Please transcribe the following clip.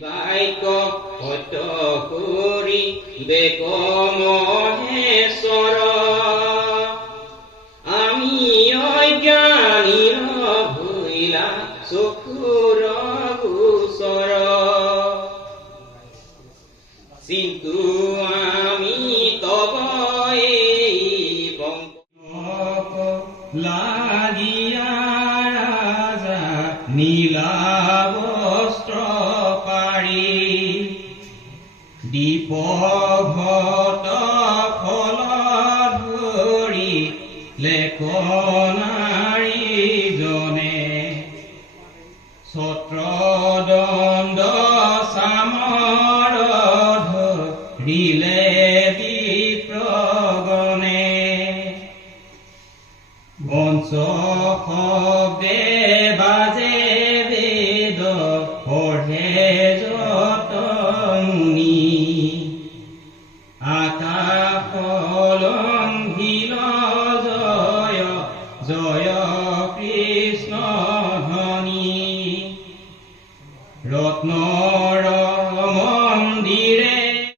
বাক্য সত্য কৰি বেক মহেশ্বৰ আমি অজ্ঞানীৰ ভৈলা চকুৰ গোচৰ চিন্তু আমি তব লাগিয়া ৰাজা নীলা বস্ত্ৰ পাৰি দীপঘট ফল ধৰি লেখনাৰীজনে ছত্ৰদণ্ড চামৰ ধৰিলে বিপ্ৰগণে। বঞ্চ শব্দে বাজে বেদ পঢ়ে আকাশলংঘিল জয় জয় কৃষ্ণ ধনী ৰত্নৰ